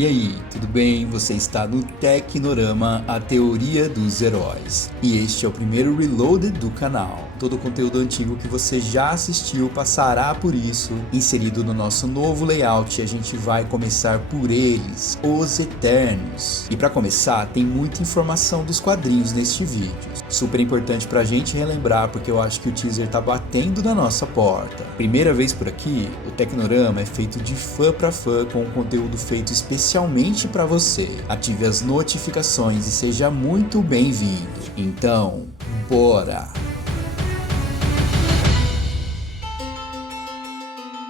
E aí, tudo bem? Você está no Tecnorama, a teoria dos heróis. E este é o primeiro Reloaded do canal. Todo o conteúdo antigo que você já assistiu passará por isso, inserido no nosso novo layout, e a gente vai começar por eles, os Eternos. E para começar, tem muita informação dos quadrinhos neste vídeo. Super importante pra gente relembrar, porque eu acho que o teaser tá batendo na nossa porta. Primeira vez por aqui, o Tecnorama é feito de fã para fã, com um conteúdo feito especialmente para você. Ative as notificações e seja muito bem-vindo. Então, bora!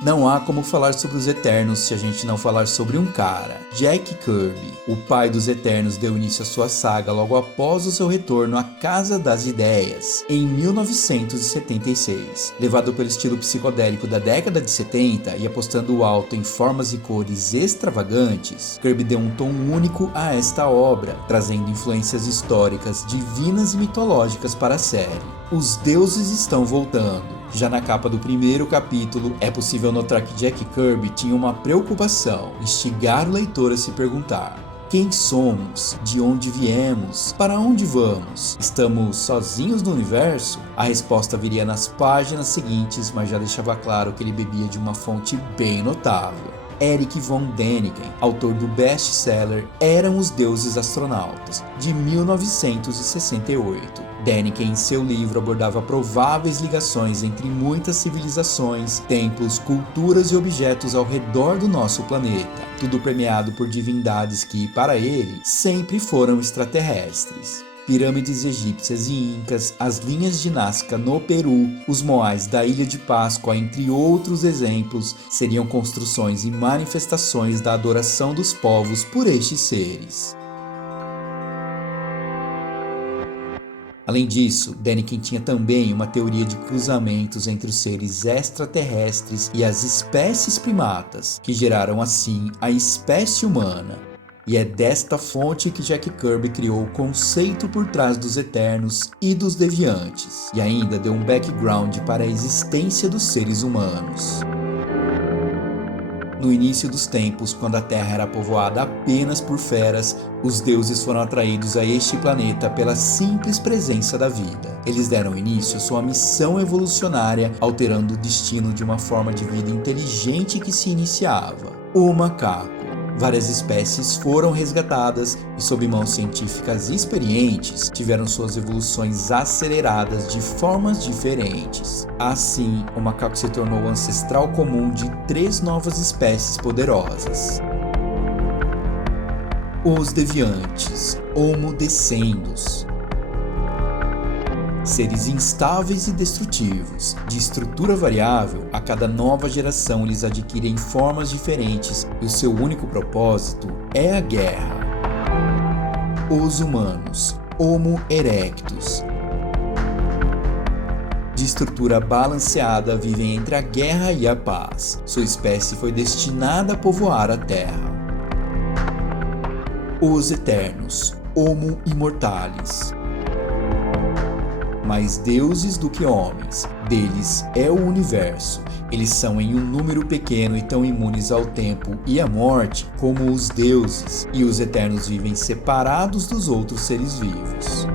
Não há como falar sobre os Eternos se a gente não falar sobre um cara, Jack Kirby. O pai dos Eternos deu início à sua saga logo após o seu retorno à Casa das Ideias, em 1976. Levado pelo estilo psicodélico da década de 70 e apostando alto em formas e cores extravagantes, Kirby deu um tom único a esta obra, trazendo influências históricas, divinas e mitológicas para a série. Os deuses estão voltando. Já na capa do primeiro capítulo, é possível notar que Jack Kirby tinha uma preocupação: instigar o leitor a se perguntar: quem somos? De onde viemos? Para onde vamos? Estamos sozinhos no universo? A resposta viria nas páginas seguintes, mas já deixava claro que ele bebia de uma fonte bem notável. Erich von Däniken, autor do best-seller Eram os Deuses Astronautas, de 1968. Däniken, em seu livro, abordava prováveis ligações entre muitas civilizações, templos, culturas e objetos ao redor do nosso planeta, tudo permeado por divindades que, para ele, sempre foram extraterrestres. Pirâmides egípcias e incas, as linhas de Nazca no Peru, os moais da Ilha de Páscoa, entre outros exemplos, seriam construções e manifestações da adoração dos povos por estes seres. Além disso, Däniken tinha também uma teoria de cruzamentos entre os seres extraterrestres e as espécies primatas, que geraram assim a espécie humana. E é desta fonte que Jack Kirby criou o conceito por trás dos Eternos e dos Deviantes, e ainda deu um background para a existência dos seres humanos. No início dos tempos, quando a Terra era povoada apenas por feras, os deuses foram atraídos a este planeta pela simples presença da vida. Eles deram início à sua missão evolucionária, alterando o destino de uma forma de vida inteligente que se iniciava: o macaco. Várias espécies foram resgatadas e, sob mãos científicas experientes, tiveram suas evoluções aceleradas de formas diferentes. Assim, o macaco se tornou o ancestral comum de 3 novas espécies poderosas. Os Deviantes, Homo Descendens. Seres instáveis e destrutivos, de estrutura variável, a cada nova geração eles adquirem formas diferentes e o seu único propósito é a guerra. Os humanos, Homo erectus. De estrutura balanceada, vivem entre a guerra e a paz. Sua espécie foi destinada a povoar a Terra. Os Eternos, Homo immortalis. Mais deuses do que homens, deles é o universo. Eles são em um número pequeno e tão imunes ao tempo e à morte como os deuses, e os Eternos vivem separados dos outros seres vivos.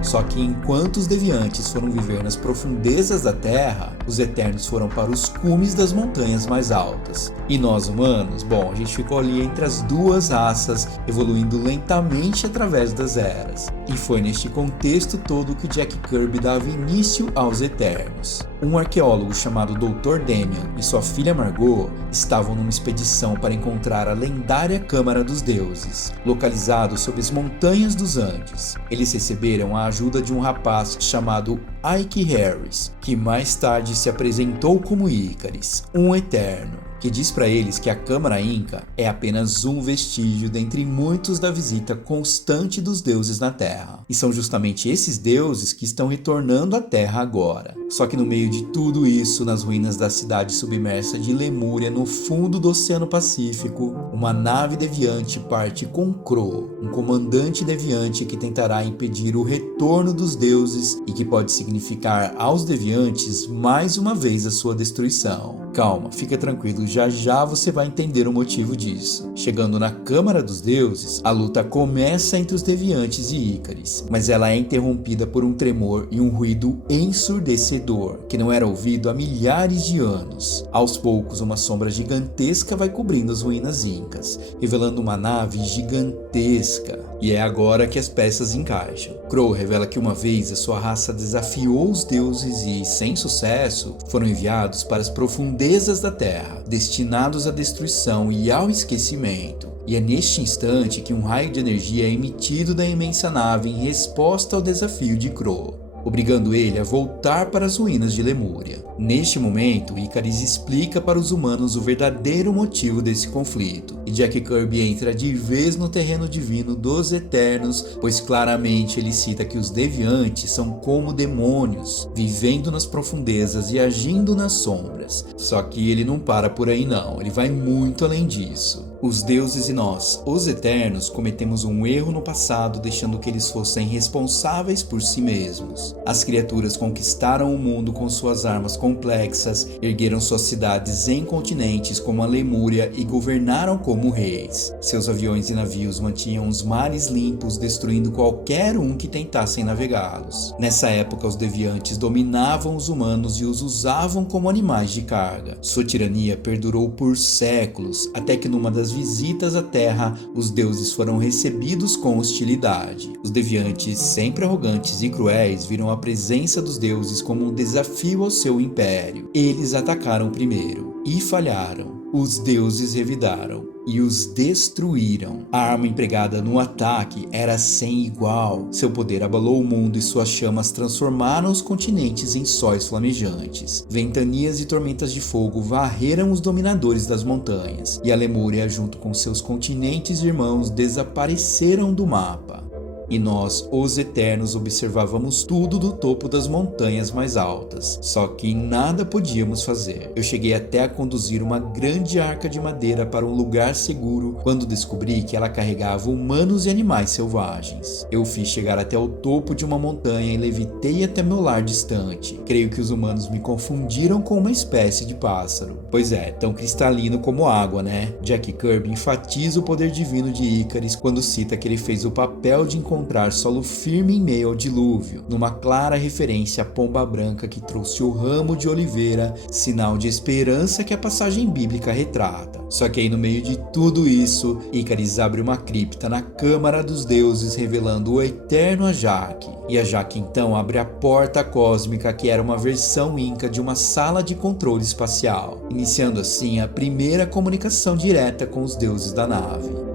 Só que enquanto os deviantes foram viver nas profundezas da Terra, os Eternos foram para os cumes das montanhas mais altas. E nós humanos, bom, a gente ficou ali entre as duas raças, evoluindo lentamente através das eras. E foi neste contexto todo que Jack Kirby dava início aos Eternos. Um arqueólogo chamado Dr. Damian e sua filha Margot estavam numa expedição para encontrar a lendária Câmara dos Deuses, localizado sob as montanhas dos Andes. Eles receberam a ajuda de um rapaz chamado Ike Harris, que mais tarde se apresentou como Ícaris, um Eterno, que diz para eles que a Câmara Inca é apenas um vestígio dentre muitos da visita constante dos deuses na Terra. E são justamente esses deuses que estão retornando à Terra agora. Só que no meio de tudo isso, nas ruínas da cidade submersa de Lemúria, no fundo do Oceano Pacífico, uma nave deviante parte com Crow, um comandante deviante que tentará impedir o retorno dos deuses e que pode significar aos deviantes mais uma vez a sua destruição. Calma, fica tranquilo, já já você vai entender o motivo disso. Chegando na Câmara dos Deuses, a luta começa entre os deviantes e Ícaris, mas ela é interrompida por um tremor e um ruído ensurdecedor, que não era ouvido há milhares de anos. Aos poucos, uma sombra gigantesca vai cobrindo as ruínas incas, revelando uma nave gigantesca. E é agora que as peças encaixam. Crow revela que uma vez a sua raça desafiou os deuses e, sem sucesso, foram enviados para as profundezas da Terra, destinados à destruição e ao esquecimento. E é neste instante que um raio de energia é emitido da imensa nave em resposta ao desafio de Crow, obrigando ele a voltar para as ruínas de Lemúria. Neste momento, Ícaris explica para os humanos o verdadeiro motivo desse conflito, e Jack Kirby entra de vez no terreno divino dos Eternos, pois claramente ele cita que os deviantes são como demônios, vivendo nas profundezas e agindo nas sombras. Só que ele não para por aí não, ele vai muito além disso. Os deuses e nós, os Eternos, cometemos um erro no passado, deixando que eles fossem responsáveis por si mesmos. As criaturas conquistaram o mundo com suas armas complexas, ergueram suas cidades em continentes como a Lemúria e governaram como reis. Seus aviões e navios mantinham os mares limpos, destruindo qualquer um que tentasse navegá-los. Nessa época, os deviantes dominavam os humanos e os usavam como animais de carga. Sua tirania perdurou por séculos, até que numa das visitas à Terra, os deuses foram recebidos com hostilidade. Os deviantes, sempre arrogantes e cruéis, viram a presença dos deuses como um desafio ao seu império. Eles atacaram primeiro e falharam. Os deuses revidaram e os destruíram. A arma empregada no ataque era sem igual. Seu poder abalou o mundo e suas chamas transformaram os continentes em sóis flamejantes. Ventanias e tormentas de fogo varreram os dominadores das montanhas, e a Lemúria, junto com seus continentes irmãos, desapareceram do mapa. E nós, os Eternos, observávamos tudo do topo das montanhas mais altas, só que nada podíamos fazer. Eu cheguei até a conduzir uma grande arca de madeira para um lugar seguro, quando descobri que ela carregava humanos e animais selvagens. Eu fiz chegar até o topo de uma montanha e levitei até meu lar distante. Creio que os humanos me confundiram com uma espécie de pássaro. Pois é, tão cristalino como água, né? Jack Kirby enfatiza o poder divino de Ícaris quando cita que ele fez o papel de encontrar solo firme em meio ao dilúvio, numa clara referência à pomba branca que trouxe o ramo de oliveira, sinal de esperança que a passagem bíblica retrata. Só que aí no meio de tudo isso, Ícaris abre uma cripta na Câmara dos Deuses, revelando o eterno Ajak. E Ajak então abre a porta cósmica, que era uma versão inca de uma sala de controle espacial, iniciando assim a primeira comunicação direta com os deuses da nave.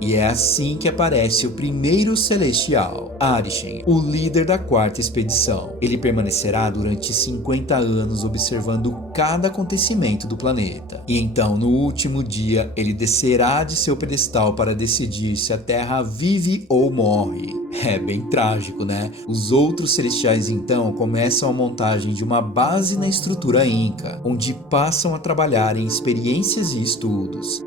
E é assim que aparece o primeiro celestial, Arishem, o líder da quarta expedição. Ele permanecerá durante 50 anos observando cada acontecimento do planeta. E então, no último dia, ele descerá de seu pedestal para decidir se a Terra vive ou morre. É bem trágico, né? Os outros celestiais então começam a montagem de uma base na estrutura inca, onde passam a trabalhar em experiências e estudos.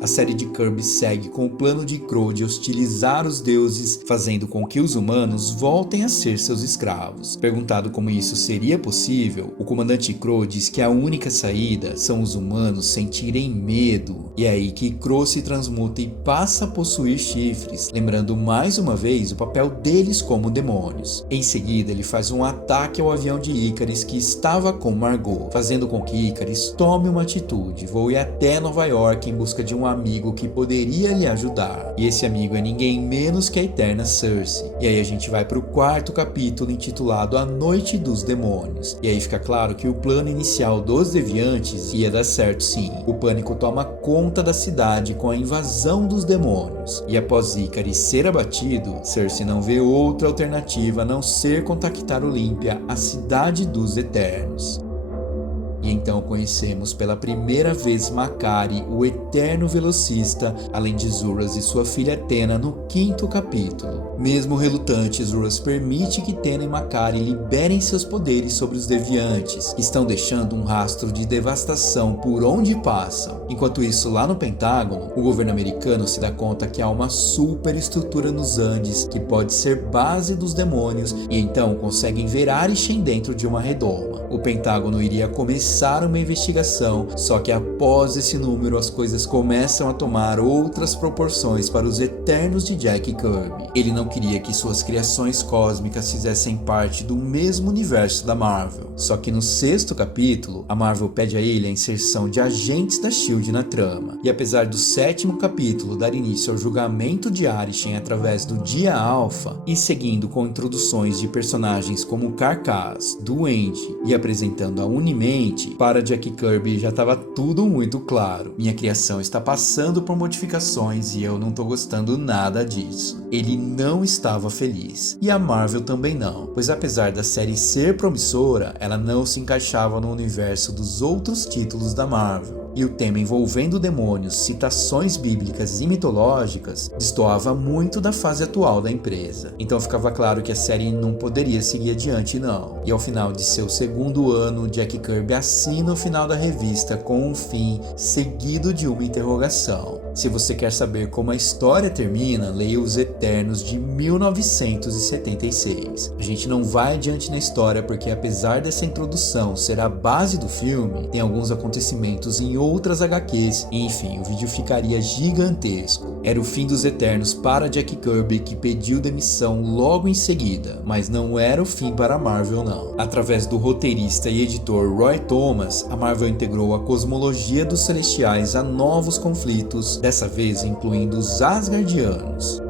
A série de Kirby segue com o plano de Crow de hostilizar os deuses, fazendo com que os humanos voltem a ser seus escravos. Perguntado como isso seria possível, o comandante Crow diz que a única saída são os humanos sentirem medo. E é aí que Crow se transmuta e passa a possuir chifres, lembrando mais uma vez o papel deles como demônios. Em seguida, ele faz um ataque ao avião de Ícaris que estava com Margot, fazendo com que Ícaris tome uma atitude, voe até Nova York em busca de um amigo que poderia lhe ajudar. E esse amigo é ninguém menos que a eterna Cersei. E aí a gente vai para o quarto capítulo, intitulado A Noite dos Demônios. E aí fica claro que o plano inicial dos deviantes ia dar certo sim. O pânico toma conta da cidade com a invasão dos demônios. E após Ícaris ser abatido, Cersei não vê outra alternativa a não ser contactar Olímpia, a cidade dos Eternos. E então conhecemos pela primeira vez Makkari, o eterno velocista, além de Zuras e sua filha Tena no 5º capítulo. Mesmo relutante, Zuras permite que Tena e Makkari liberem seus poderes sobre os deviantes, que estão deixando um rastro de devastação por onde passam. Enquanto isso, lá no Pentágono, o governo americano se dá conta que há uma superestrutura nos Andes que pode ser base dos demônios e então conseguem ver Arishem dentro de uma redoma. O Pentágono iria começar uma investigação, só que após esse número as coisas começam a tomar outras proporções para os Eternos de Jack Kirby. Ele não queria que suas criações cósmicas fizessem parte do mesmo universo da Marvel. Só que no 6º capítulo, a Marvel pede a ele a inserção de agentes da SHIELD na trama. E apesar do 7º capítulo dar início ao julgamento de Arishem através do Dia Alpha, e seguindo com introduções de personagens como Carcass, Duende e apresentando a Unimente, para Jack Kirby já estava tudo muito claro. Minha criação está passando por modificações e eu não tô gostando nada disso. Ele não estava feliz. E a Marvel também não, pois apesar da série ser promissora, ela não se encaixava no universo dos outros títulos da Marvel. E o tema envolvendo demônios, citações bíblicas e mitológicas destoava muito da fase atual da empresa. Então ficava claro que a série não poderia seguir adiante não. E ao final de seu 2º ano, Jack Kirby assina o final da revista com um fim seguido de uma interrogação. Se você quer saber como a história termina, leia Os Eternos de 1976. A gente não vai adiante na história porque apesar dessa introdução ser a base do filme, tem alguns acontecimentos em outras HQs, e enfim, o vídeo ficaria gigantesco. Era o fim dos Eternos para Jack Kirby, que pediu demissão logo em seguida, mas não era o fim para a Marvel não. Através do roteirista e editor Roy Thomas, a Marvel integrou a cosmologia dos Celestiais a novos conflitos, dessa vez incluindo os Asgardianos.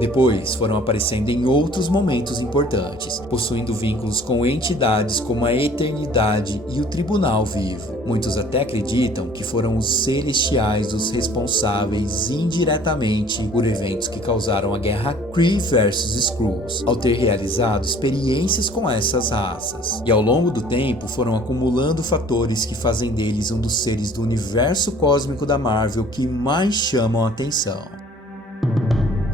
Depois foram aparecendo em outros momentos importantes, possuindo vínculos com entidades como a Eternidade e o Tribunal Vivo. Muitos até acreditam que foram os Celestiais os responsáveis indiretamente por eventos que causaram a guerra Kree vs Skrulls, ao ter realizado experiências com essas raças. E ao longo do tempo foram acumulando fatores que fazem deles um dos seres do universo cósmico da Marvel que mais chamam a atenção.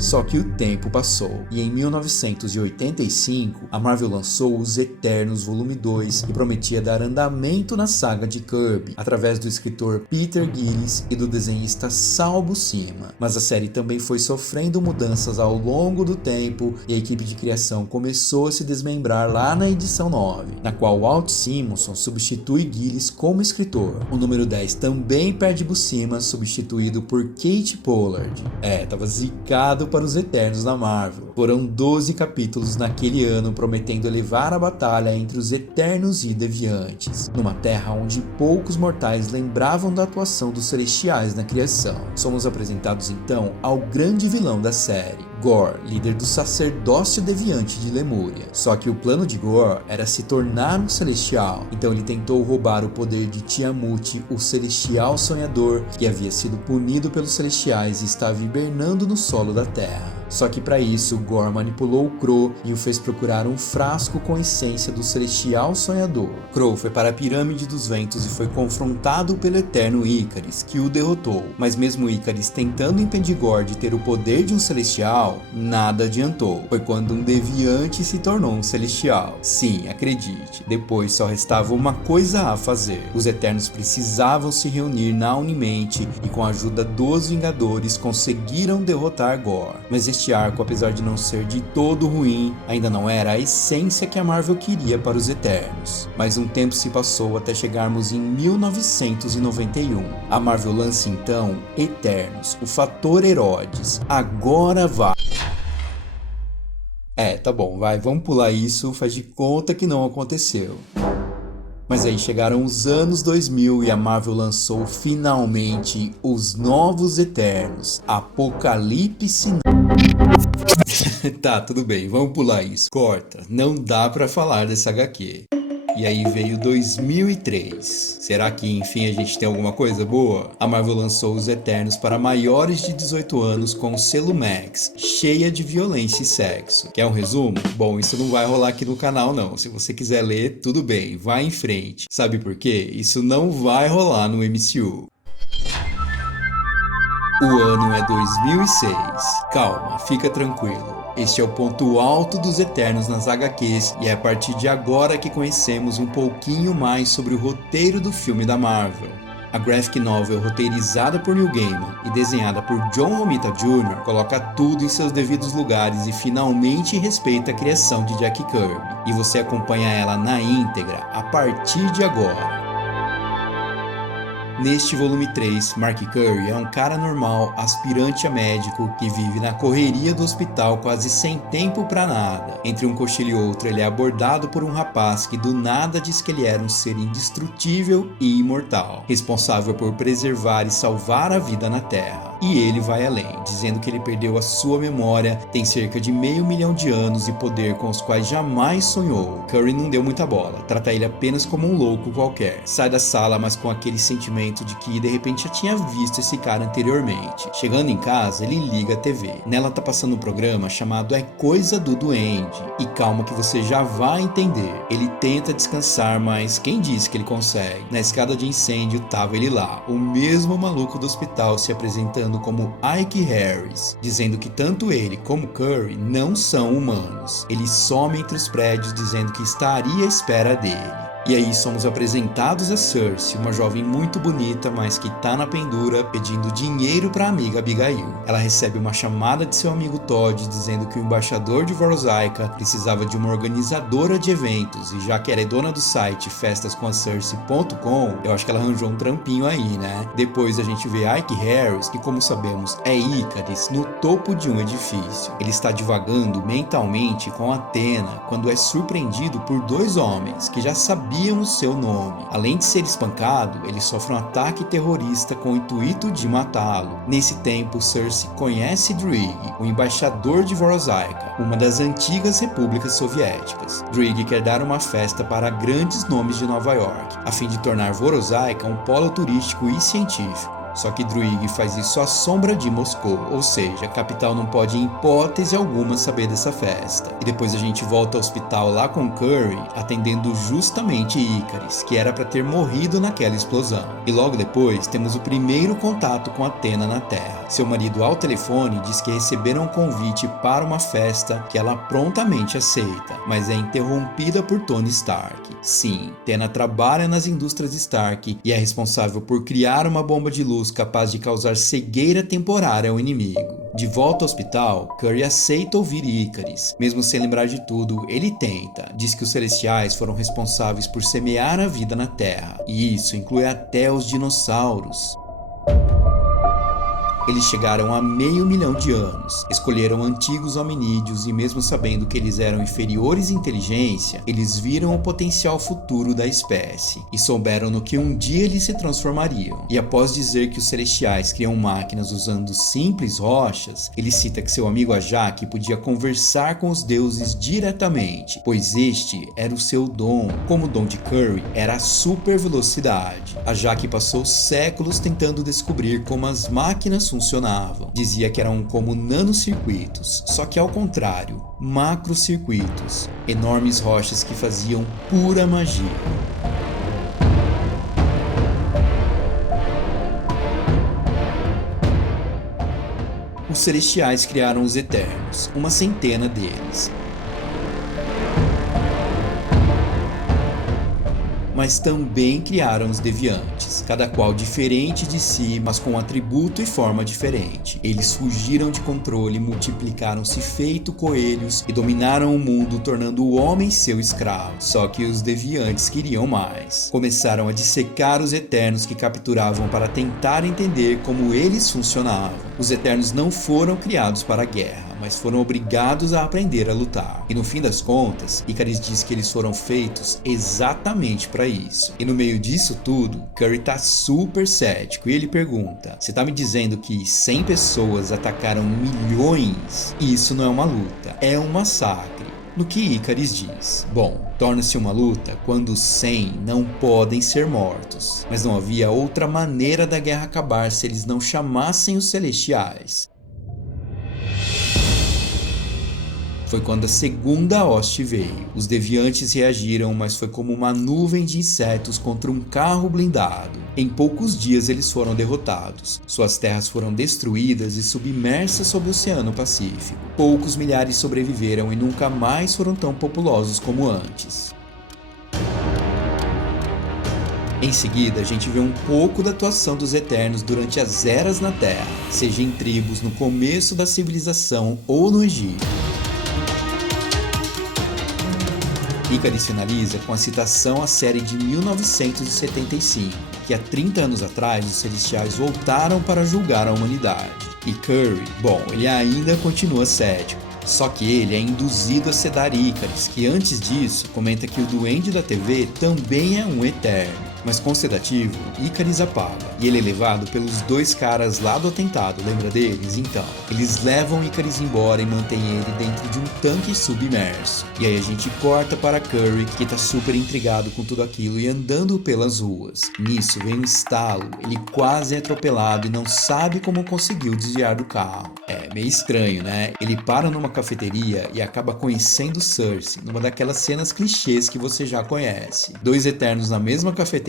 Só que o tempo passou, e em 1985, a Marvel lançou Os Eternos Volume 2, que prometia dar andamento na saga de Kirby, através do escritor Peter Gillis e do desenhista Sal Buscema. Mas a série também foi sofrendo mudanças ao longo do tempo, e a equipe de criação começou a se desmembrar lá na edição 9, na qual Walt Simonson substitui Gillis como escritor. O número 10 também perde Buscema, substituído por Kate Pollard. Tava zicado para os Eternos da Marvel. Foram 12 capítulos naquele ano prometendo elevar a batalha entre os Eternos e Deviantes, numa terra onde poucos mortais lembravam da atuação dos Celestiais na criação. Somos apresentados então ao grande vilão da série, Gorr, líder do sacerdócio deviante de Lemúria. Só que o plano de Gorr era se tornar um Celestial, então ele tentou roubar o poder de Tiamut, o Celestial Sonhador, que havia sido punido pelos Celestiais e estava hibernando no solo da Terra. Só que para isso, Gorr manipulou o Crow e o fez procurar um frasco com essência do Celestial Sonhador. Crow foi para a Pirâmide dos Ventos e foi confrontado pelo Eterno Ikaris, que o derrotou. Mas mesmo Ikaris tentando impedir Gorr de ter o poder de um Celestial, nada adiantou. Foi quando um Deviante se tornou um Celestial. Sim, acredite, depois só restava uma coisa a fazer. Os Eternos precisavam se reunir na Unimente e com a ajuda dos Vingadores conseguiram derrotar Gorr. Mas este arco, apesar de não ser de todo ruim, ainda não era a essência que a Marvel queria para os Eternos. Mas um tempo se passou até chegarmos em 1991. A Marvel lança então Eternos, o Fator Herodes. Agora vai! Tá bom, vamos pular isso, faz de conta que não aconteceu. Mas aí chegaram os anos 2000 e a Marvel lançou finalmente os Novos Eternos, Apocalipse. Tá, tudo bem, vamos pular isso. Corta, não dá pra falar dessa HQ. E aí veio 2003. Será que enfim a gente tem alguma coisa boa? A Marvel lançou Os Eternos para maiores de 18 anos com o selo Max, cheia de violência e sexo. Quer um resumo? Bom, isso não vai rolar aqui no canal não. Se você quiser ler, tudo bem, vai em frente. Sabe por quê? Isso não vai rolar no MCU. O ano é 2006. Calma, fica tranquilo. Este é o ponto alto dos Eternos nas HQs e é a partir de agora que conhecemos um pouquinho mais sobre o roteiro do filme da Marvel. A graphic novel roteirizada por Neil Gaiman e desenhada por John Romita Jr. coloca tudo em seus devidos lugares e finalmente respeita a criação de Jack Kirby. E você acompanha ela na íntegra a partir de agora. Neste volume 3, Mark Curry é um cara normal, aspirante a médico, que vive na correria do hospital quase sem tempo pra nada. Entre um cochilo e outro, ele é abordado por um rapaz que do nada diz que ele era um ser indestrutível e imortal, responsável por preservar e salvar a vida na Terra. E ele vai além, dizendo que ele perdeu a sua memória, tem cerca de 500 mil de anos e poder com os quais jamais sonhou. Curry não deu muita bola, trata ele apenas como um louco qualquer. Sai da sala, mas com aquele sentimento de que de repente já tinha visto esse cara anteriormente. Chegando em casa, ele liga a TV. Nela tá passando um programa chamado É Coisa do Duende. E calma que você já vai entender. Ele tenta descansar, mas quem disse que ele consegue? Na escada de incêndio tava ele lá, o mesmo maluco do hospital se apresentando como Ike Harris, dizendo que tanto ele como Curry não são humanos. Ele some entre os prédios dizendo que estaria à espera dele. E aí somos apresentados a Cersei, uma jovem muito bonita, mas que tá na pendura pedindo dinheiro pra amiga Abigail. Ela recebe uma chamada de seu amigo Todd dizendo que o embaixador de Vorosaica precisava de uma organizadora de eventos, e já que ela é dona do site festascomacersei.com, eu acho que ela arranjou um trampinho aí, né? Depois a gente vê Ike Harris, que como sabemos é Icarus, no topo de um edifício. Ele está divagando mentalmente com Athena quando é surpreendido por dois homens que já sabiam o seu nome. Além de ser espancado, ele sofre um ataque terrorista com o intuito de matá-lo. Nesse tempo, Cersei conhece Druig, o embaixador de Vorosaica, uma das antigas repúblicas soviéticas. Druig quer dar uma festa para grandes nomes de Nova York, a fim de tornar Vorosaica um polo turístico e científico. Só que Druig faz isso à sombra de Moscou, ou seja, a capital não pode em hipótese alguma saber dessa festa. E depois a gente volta ao hospital lá com Curry, atendendo justamente Icarus, que era para ter morrido naquela explosão. E logo depois temos o primeiro contato com Athena na Terra. Seu marido ao telefone diz que receberam um convite para uma festa que ela prontamente aceita, mas é interrompida por Tony Stark. Sim, Athena trabalha nas indústrias Stark e é responsável por criar uma bomba de luz capaz de causar cegueira temporária ao inimigo. De volta ao hospital, Curry aceita ouvir Icarus. Mesmo sem lembrar de tudo, ele tenta. Diz que os Celestiais foram responsáveis por semear a vida na Terra, e isso inclui até os dinossauros. Eles chegaram a 500 mil de anos, escolheram antigos hominídeos e mesmo sabendo que eles eram inferiores em inteligência, eles viram o potencial futuro da espécie e souberam no que um dia eles se transformariam. E após dizer que os Celestiais criam máquinas usando simples rochas, ele cita que seu amigo Ajak podia conversar com os deuses diretamente, pois este era o seu dom, como o dom de Curry era a super velocidade. Ajak passou séculos tentando descobrir como as máquinas funcionavam. Dizia que eram como nanocircuitos, só que ao contrário, macrocircuitos, enormes rochas que faziam pura magia. Os Celestiais criaram os Eternos, uma centena deles. Mas também criaram os Deviantes, cada qual diferente de si, mas com atributo e forma diferente. Eles fugiram de controle, multiplicaram-se feito coelhos e dominaram o mundo, tornando o homem seu escravo. Só que os Deviantes queriam mais. Começaram a dissecar os Eternos que capturavam para tentar entender como eles funcionavam. Os Eternos não foram criados para a guerra, mas foram obrigados a aprender a lutar. E no fim das contas, Icarus diz que eles foram feitos exatamente para isso. E no meio disso tudo, Curry tá super cético e ele pergunta: você tá me dizendo que 100 pessoas atacaram milhões? Isso não é uma luta, é um massacre. No que Icaris diz: bom, torna-se uma luta quando os 100 não podem ser mortos, mas não havia outra maneira da guerra acabar se eles não chamassem os Celestiais. Foi quando a segunda hoste veio. Os deviantes reagiram, mas foi como uma nuvem de insetos contra um carro blindado. Em poucos dias eles foram derrotados. Suas terras foram destruídas e submersas sob o Oceano Pacífico. Poucos milhares sobreviveram e nunca mais foram tão populosos como antes. Em seguida, a gente vê um pouco da atuação dos Eternos durante as eras na Terra, seja em tribos no começo da civilização ou no Egito. Icaris finaliza com a citação à série de 1975, que há 30 anos atrás os Celestiais voltaram para julgar a humanidade. E Curry, bom, ele ainda continua cético. Só que ele é induzido a sedar Icaris, que antes disso comenta que o Duende da TV também é um Eterno. Mas com sedativo, Icaris apaga, e ele é levado pelos dois caras lá do atentado, lembra deles? Então, eles levam Icaris embora e mantêm ele dentro de um tanque submerso. E aí a gente corta para Curry, que tá super intrigado com tudo aquilo e andando pelas ruas. Nisso vem um estalo, ele quase é atropelado e não sabe como conseguiu desviar do carro. É meio estranho, né? Ele para numa cafeteria e acaba conhecendo Cersei, numa daquelas cenas clichês que você já conhece. Dois Eternos na mesma cafeteria.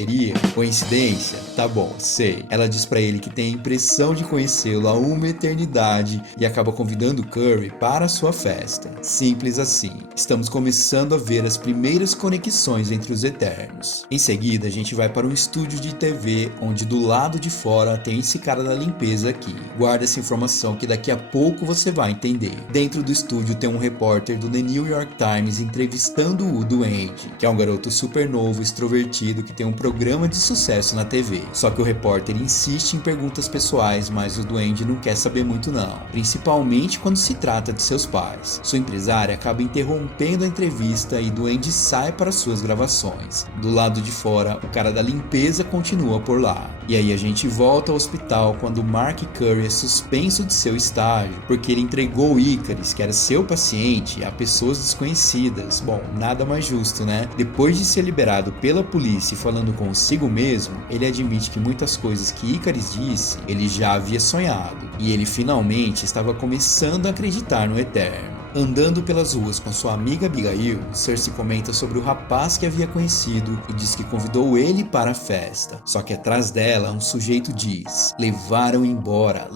Coincidência? Tá bom, sei. Ela diz pra ele que tem a impressão de conhecê-lo há uma eternidade e acaba convidando Curry para a sua festa. Simples assim. Estamos começando a ver as primeiras conexões entre os Eternos. Em seguida, a gente vai para um estúdio de TV, onde do lado de fora tem esse cara da limpeza aqui. Guarda essa informação que daqui a pouco você vai entender. Dentro do estúdio tem um repórter do The New York Times entrevistando o Duende, que é um garoto super novo, extrovertido, que tem um programa de sucesso na TV. Só que o repórter insiste em perguntas pessoais, mas o Duende não quer saber muito não, principalmente quando se trata de seus pais. Sua empresária acaba interrompendo a entrevista e Duende sai para suas gravações. Do lado de fora, o cara da limpeza continua por lá. E aí a gente volta ao hospital quando Mark Curry é suspenso de seu estágio, porque ele entregou Icaris, que era seu paciente, a pessoas desconhecidas. Bom, nada mais justo, né? Depois de ser liberado pela polícia e falando consigo mesmo, ele admite que muitas coisas que Icaris disse, ele já havia sonhado, e ele finalmente estava começando a acreditar no Eterno. Andando pelas ruas com sua amiga Abigail, Cersei comenta sobre o rapaz que havia conhecido e diz que convidou ele para a festa. Só que atrás dela, um sujeito diz: levaram embora,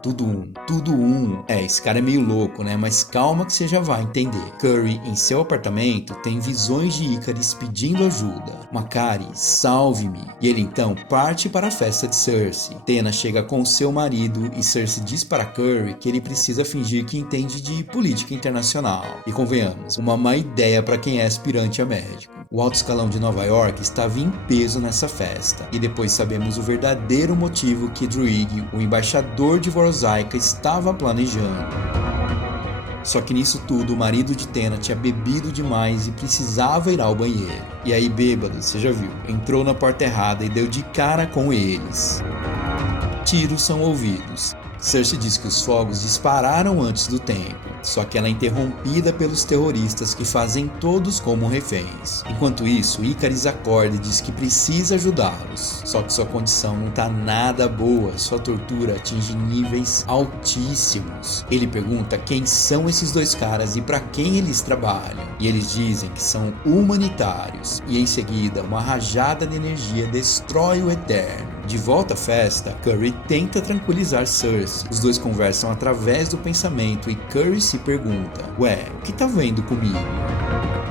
tudo um. Esse cara é meio louco, né? Mas calma que você já vai entender. Curry, em seu apartamento, tem visões de Icaris pedindo ajuda. Makkari, salve-me. E ele então parte para a festa de Cersei. Tenna chega com seu marido e Cersei diz para Curry que ele precisa fingir que entende de política internacional. E convenhamos, uma má ideia para quem é aspirante a médico. O alto escalão de Nova York estava em peso nessa festa, e depois sabemos o verdadeiro motivo que Druig, o embaixador de Vorosaica, estava planejando. Só que nisso tudo, o marido de Tenna tinha bebido demais e precisava ir ao banheiro. E aí, bêbado, você já viu, entrou na porta errada e deu de cara com eles. Tiros são ouvidos. Cersei diz que os fogos dispararam antes do tempo, só que ela é interrompida pelos terroristas que fazem todos como reféns. Enquanto isso, Icaris acorda e diz que precisa ajudá-los, só que sua condição não tá nada boa, sua tortura atinge níveis altíssimos. Ele pergunta quem são esses dois caras e para quem eles trabalham, e eles dizem que são humanitários, e em seguida uma rajada de energia destrói o Eterno. De volta à festa, Curry tenta tranquilizar Cersei. Os dois conversam através do pensamento e Curry se pergunta: ué, o que tá vendo comigo?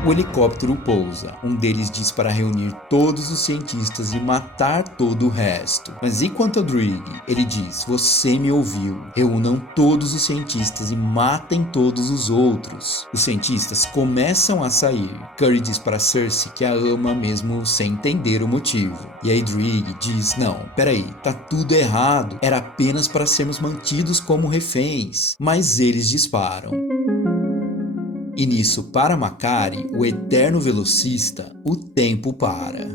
O helicóptero pousa. Um deles diz para reunir todos os cientistas e matar todo o resto. Mas e quanto a Druig? Ele diz: você me ouviu. Reúnam todos os cientistas e matem todos os outros. Os cientistas começam a sair. Curry diz para Cersei que a ama mesmo sem entender o motivo. E aí Druig diz: não, peraí, tá tudo errado. Era apenas para sermos mantidos como reféns. Mas eles disparam. E nisso, para Makkari, o eterno velocista, o tempo para.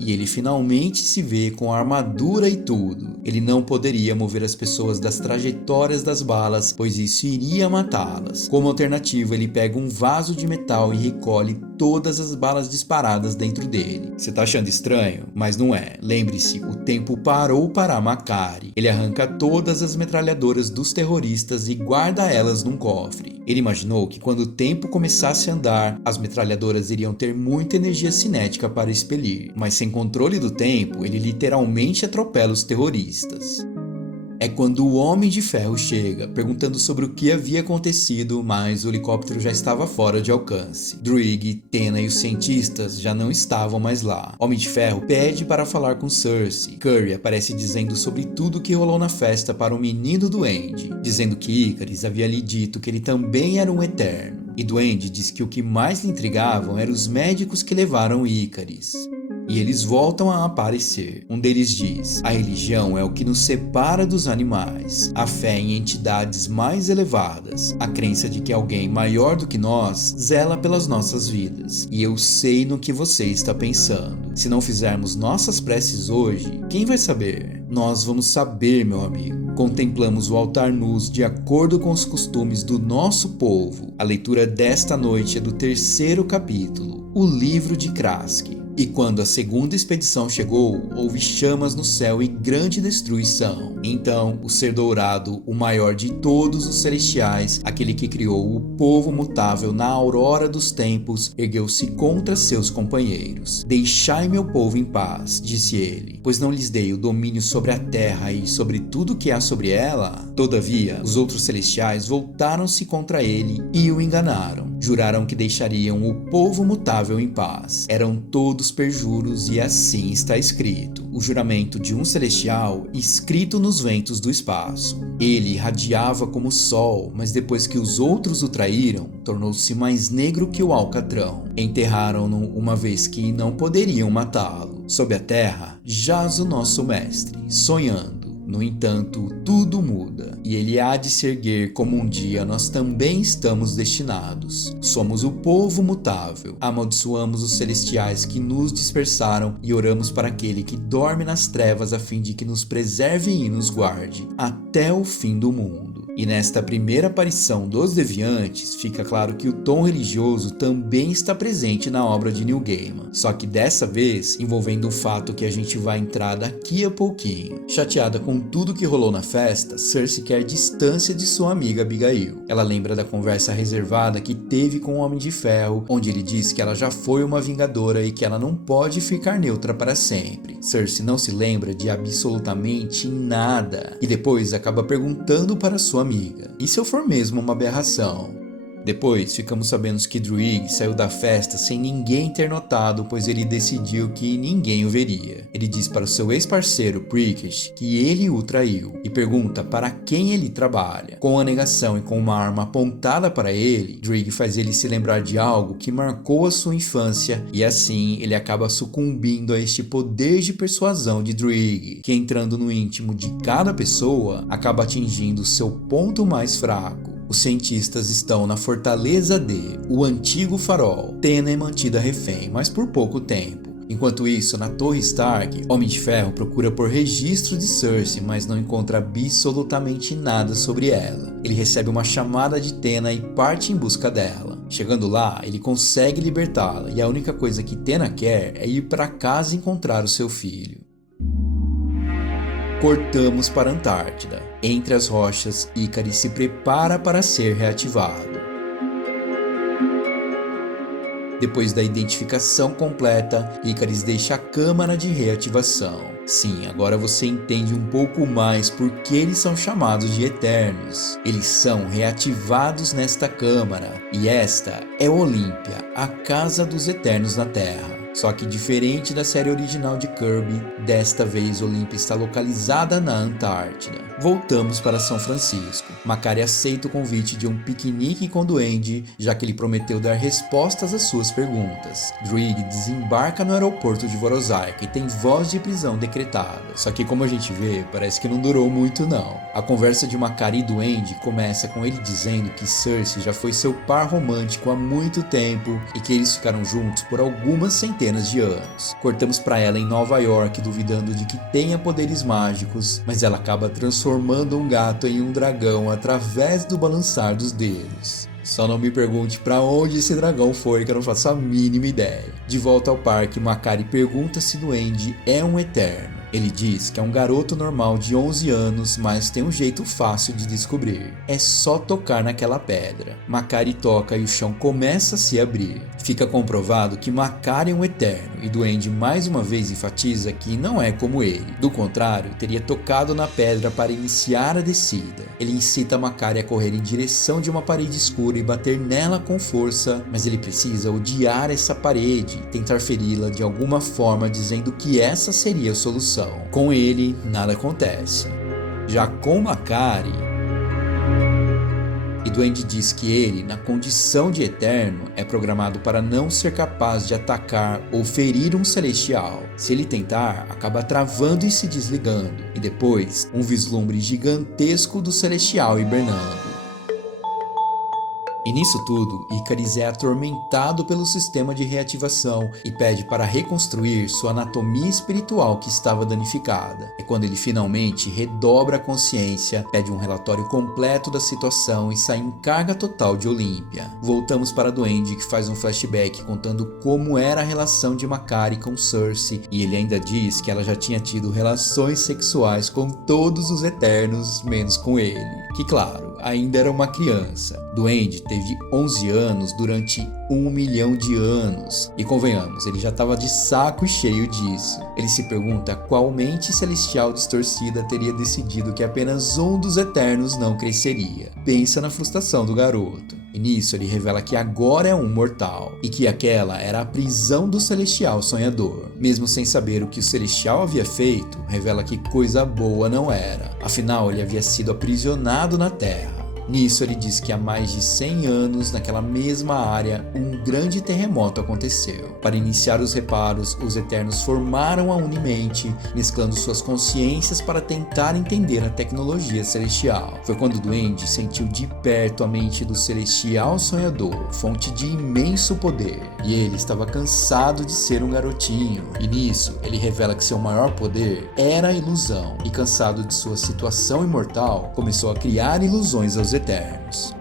e ele finalmente se vê com a armadura e tudo. Ele não poderia mover as pessoas das trajetórias das balas, pois isso iria matá-las. Como alternativa, ele pega um vaso de metal e recolhe todas as balas disparadas dentro dele. Você tá achando estranho? Mas não é. Lembre-se, o tempo parou para Makkari. Ele arranca todas as metralhadoras dos terroristas e guarda elas num cofre. Ele imaginou que quando o tempo começasse a andar, as metralhadoras iriam ter muita energia cinética para expelir, mas sem controle do tempo, ele literalmente atropela os terroristas. É quando o Homem de Ferro chega, perguntando sobre o que havia acontecido, mas o helicóptero já estava fora de alcance. Druig, Tena e os cientistas já não estavam mais lá. Homem de Ferro pede para falar com Cersei. Curry aparece dizendo sobre tudo o que rolou na festa para o menino Duende, dizendo que Ikaris havia lhe dito que ele também era um Eterno. E Duende diz que o que mais lhe intrigavam eram os médicos que levaram Ikaris. E eles voltam a aparecer. Um deles diz: a religião é o que nos separa dos animais. A fé em entidades mais elevadas. A crença de que alguém maior do que nós zela pelas nossas vidas. E eu sei no que você está pensando. Se não fizermos nossas preces hoje, quem vai saber? Nós vamos saber, meu amigo. Contemplamos o altar nus de acordo com os costumes do nosso povo. A leitura desta noite é do 3º capítulo, o livro de Krask. E quando a segunda expedição chegou, houve chamas no céu e grande destruição. Então, o Ser Dourado, o maior de todos os celestiais, aquele que criou o povo mutável na aurora dos tempos, ergueu-se contra seus companheiros. Deixai meu povo em paz, disse ele, pois não lhes dei o domínio sobre a terra e sobre tudo que há sobre ela. Todavia, os outros celestiais voltaram-se contra ele e o enganaram. Juraram que deixariam o povo mutável em paz. Eram todos perjuros e assim está escrito. O juramento de um celestial escrito nos ventos do espaço. Ele irradiava como o sol, mas depois que os outros o traíram, tornou-se mais negro que o alcatrão. Enterraram-no uma vez que não poderiam matá-lo. Sob a terra jaz o nosso mestre, sonhando. No entanto, tudo muda, e ele há de se erguer como um dia nós também estamos destinados. Somos o povo mutável, amaldiçoamos os celestiais que nos dispersaram e oramos para aquele que dorme nas trevas a fim de que nos preserve e nos guarde até o fim do mundo. E nesta primeira aparição dos Deviantes, fica claro que o tom religioso também está presente na obra de Neil Gaiman, só que dessa vez envolvendo um fato que a gente vai entrar daqui a pouquinho. Chateada com tudo que rolou na festa, Cersei quer distância de sua amiga Abigail. Ela lembra da conversa reservada que teve com o Homem de Ferro, onde ele diz que ela já foi uma vingadora e que ela não pode ficar neutra para sempre. Cersei não se lembra de absolutamente nada, e depois acaba perguntando para sua amiga: e se eu for mesmo uma aberração? Depois, ficamos sabendo que Druig saiu da festa sem ninguém ter notado, pois ele decidiu que ninguém o veria. Ele diz para o seu ex-parceiro, Prickish, que ele o traiu, e pergunta para quem ele trabalha. Com a negação e com uma arma apontada para ele, Druig faz ele se lembrar de algo que marcou a sua infância, e assim ele acaba sucumbindo a este poder de persuasão de Druig, que entrando no íntimo de cada pessoa, acaba atingindo seu ponto mais fraco. Os cientistas estão na Fortaleza D, o antigo farol. Tena é mantida refém, mas por pouco tempo. Enquanto isso, na Torre Stark, Homem de Ferro procura por registro de Cersei, mas não encontra absolutamente nada sobre ela. Ele recebe uma chamada de Tena e parte em busca dela. Chegando lá, ele consegue libertá-la, e a única coisa que Tena quer é ir para casa encontrar o seu filho. Cortamos para a Antártida. Entre as rochas, Ikaris se prepara para ser reativado. Depois da identificação completa, Ikaris deixa a câmara de reativação. Sim, agora você entende um pouco mais por que eles são chamados de Eternos. Eles são reativados nesta câmara, e esta é Olímpia, a casa dos Eternos na Terra. Só que diferente da série original de Kirby, desta vez Olímpia está localizada na Antártida. Voltamos para São Francisco. Makkari aceita o convite de um piquenique com o Duende, já que ele prometeu dar respostas às suas perguntas. Druig desembarca no aeroporto de Vorosaica e tem voz de prisão decretada. Só que como a gente vê, parece que não durou muito não. A conversa de Makkari e Duende começa com ele dizendo que Cersei já foi seu par romântico há muito tempo e que eles ficaram juntos por algumas centenas centenas de anos. Cortamos para ela em Nova York, duvidando de que tenha poderes mágicos, mas ela acaba transformando um gato em um dragão através do balançar dos dedos. Só não me pergunte para onde esse dragão foi, que eu não faço a mínima ideia. De volta ao parque, Makari pergunta se Duende é um Eterno. Ele diz que é um garoto normal de 11 anos, mas tem um jeito fácil de descobrir. É só tocar naquela pedra. Makari toca e o chão começa a se abrir. Fica comprovado que Makari é um Eterno, e Duende mais uma vez enfatiza que não é como ele. Do contrário, teria tocado na pedra para iniciar a descida. Ele incita Makari a correr em direção de uma parede escura e bater nela com força, mas ele precisa odiar essa parede e tentar feri-la de alguma forma, dizendo que essa seria a solução. Com ele, nada acontece. Já com Makari, e Duende diz que ele, na condição de Eterno, é programado para não ser capaz de atacar ou ferir um Celestial. Se ele tentar, acaba travando e se desligando, e depois, um vislumbre gigantesco do Celestial hibernando. E nisso tudo, Icaris é atormentado pelo sistema de reativação e pede para reconstruir sua anatomia espiritual que estava danificada. É quando ele finalmente redobra a consciência, pede um relatório completo da situação e sai em carga total de Olímpia. Voltamos para Duende, que faz um flashback contando como era a relação de Makari com Cersei, e ele ainda diz que ela já tinha tido relações sexuais com todos os Eternos, menos com ele. Que claro, ainda era uma criança. Duende teve 11 anos durante 1 milhão de anos. E convenhamos, ele já estava de saco cheio disso. Ele se pergunta qual mente celestial distorcida teria decidido que apenas um dos Eternos não cresceria. Pensa na frustração do garoto. E nisso ele revela que agora é um mortal, e que aquela era a prisão do Celestial Sonhador. Mesmo sem saber o que o Celestial havia feito, revela que coisa boa não era. Afinal, ele havia sido aprisionado na Terra. Nisso ele diz que há mais de 100 anos, naquela mesma área, um grande terremoto aconteceu. Para iniciar os reparos, os Eternos formaram a Unimente, mesclando suas consciências para tentar entender a tecnologia celestial. Foi quando o Duende sentiu de perto a mente do Celestial Sonhador, fonte de imenso poder. E ele estava cansado de ser um garotinho. E nisso, ele revela que seu maior poder era a ilusão. E cansado de sua situação imortal, começou a criar ilusões aos Eternos.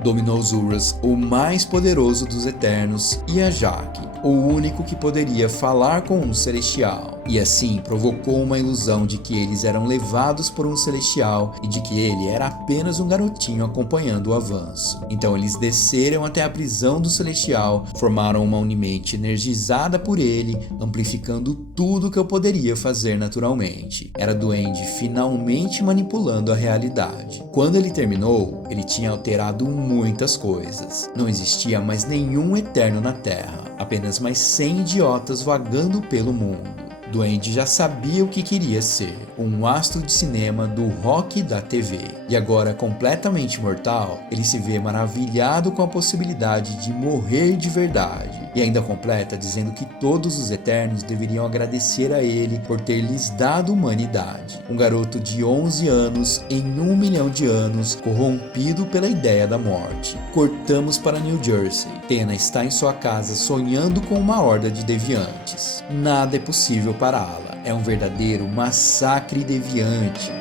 Dominou Zuras, o mais poderoso dos Eternos, e a Jaqen, o único que poderia falar com um Celestial. E assim provocou uma ilusão de que eles eram levados por um Celestial e de que ele era apenas um garotinho acompanhando o avanço. Então eles desceram até a prisão do Celestial, formaram uma Unimente energizada por ele, amplificando tudo que eu poderia fazer naturalmente. Era Duende finalmente manipulando a realidade. Quando ele terminou, ele tinha alterado muitas coisas. Não existia mais nenhum Eterno na Terra, apenas mais 100 idiotas vagando pelo mundo. Duende já sabia o que queria ser, um astro de cinema do rock e da TV. E agora, completamente mortal, ele se vê maravilhado com a possibilidade de morrer de verdade. E ainda completa dizendo que todos os Eternos deveriam agradecer a ele por ter lhes dado humanidade. Um garoto de 11 anos em 1 milhão de anos, corrompido pela ideia da morte. Cortamos para New Jersey. Tena está em sua casa sonhando com uma horda de deviantes. Nada é possível pará-la. É um verdadeiro massacre deviante.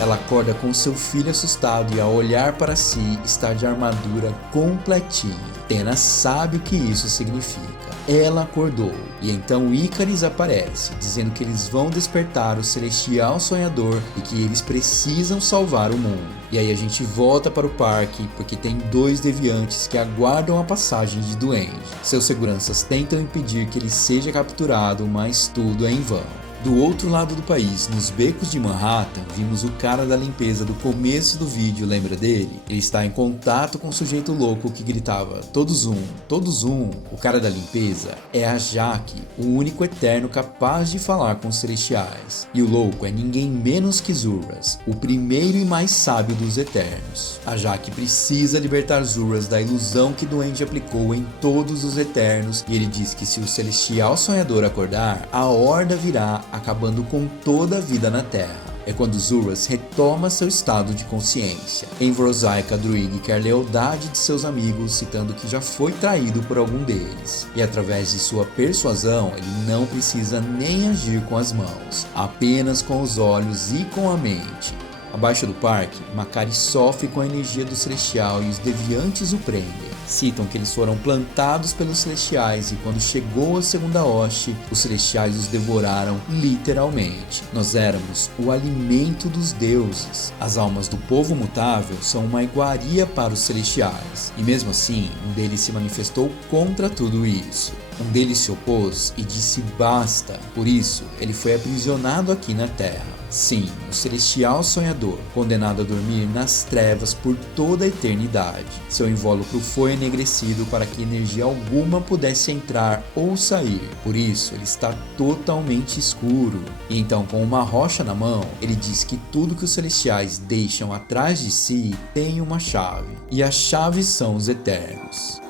Ela acorda com seu filho assustado e, ao olhar para si, está de armadura completinha. Tena sabe o que isso significa. Ela acordou, e então Icaris aparece, dizendo que eles vão despertar o Celestial Sonhador e que eles precisam salvar o mundo. E aí a gente volta para o parque, porque tem 2 deviantes que aguardam a passagem de Duende. Seus seguranças tentam impedir que ele seja capturado, mas tudo é em vão. Do outro lado do país, nos becos de Manhattan, vimos o cara da limpeza do começo do vídeo, lembra dele? Ele está em contato com o sujeito louco que gritava todos um, todos um. O cara da limpeza é a Jaqen, o único Eterno capaz de falar com os Celestiais. E o louco é ninguém menos que Zuras, o primeiro e mais sábio dos Eternos. A Jaqen precisa libertar Zuras da ilusão que Duende aplicou em todos os Eternos, e ele diz que se o Celestial Sonhador acordar, a Horda virá, acabando com toda a vida na Terra. é quando Zuras retoma seu estado de consciência. Em Vorozaica, Druig quer lealdade de seus amigos, citando que já foi traído por algum deles. E através de sua persuasão, ele não precisa nem agir com as mãos, apenas com os olhos e com a mente. Abaixo do parque, Makari sofre com a energia do Celestial e os deviantes o prendem. Citam que eles foram plantados pelos Celestiais e quando chegou a segunda hoste, os Celestiais os devoraram literalmente. Nós éramos o alimento dos deuses. As almas do povo mutável são uma iguaria para os Celestiais. E mesmo assim, um deles se manifestou contra tudo isso. Um deles se opôs e disse basta. Por isso, ele foi aprisionado aqui na Terra. Sim, o Celestial Sonhador, condenado a dormir nas trevas por toda a eternidade. Seu invólucro foi enegrecido para que energia alguma pudesse entrar ou sair. Por isso, ele está totalmente escuro. E então, com uma rocha na mão, ele diz que tudo que os Celestiais deixam atrás de si tem uma chave. E as chaves são os Eternos.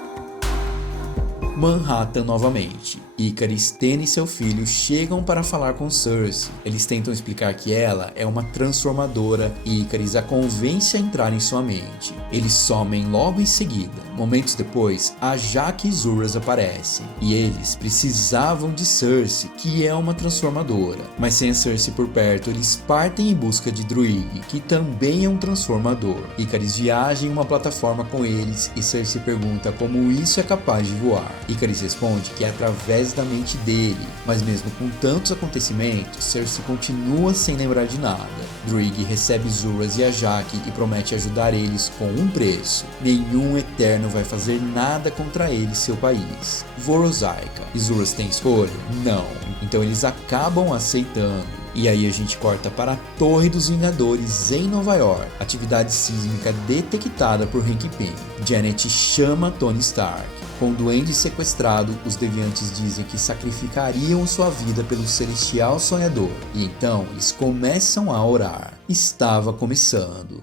Manhattan novamente. Ikaris, Tena e seu filho chegam para falar com Cersei. Eles tentam explicar que ela é uma transformadora e Ikaris a convence a entrar em sua mente. Eles somem logo em seguida. Momentos depois, a Jaque e Zuras aparecem. E eles precisavam de Cersei, que é uma transformadora. Mas sem a Cersei por perto, eles partem em busca de Druig, que também é um transformador. Ikaris viaja em uma plataforma com eles e Cersei pergunta como isso é capaz de voar. Ikaris responde que é através da mente dele, mas mesmo com tantos acontecimentos, Cersei continua sem lembrar de nada. Druig recebe Zuras e a Jaque e promete ajudar eles com um preço. Nenhum Eterno vai fazer nada contra ele e seu país. Vorozaica. E Zuras tem escolha? Não. Então eles acabam aceitando. E aí a gente corta para a Torre dos Vingadores em Nova York. Atividade sísmica detectada por Hank Pym. Janet chama Tony Stark. Com o duende sequestrado, os deviantes dizem que sacrificariam sua vida pelo Celestial Sonhador. E então eles começam a orar. Estava começando.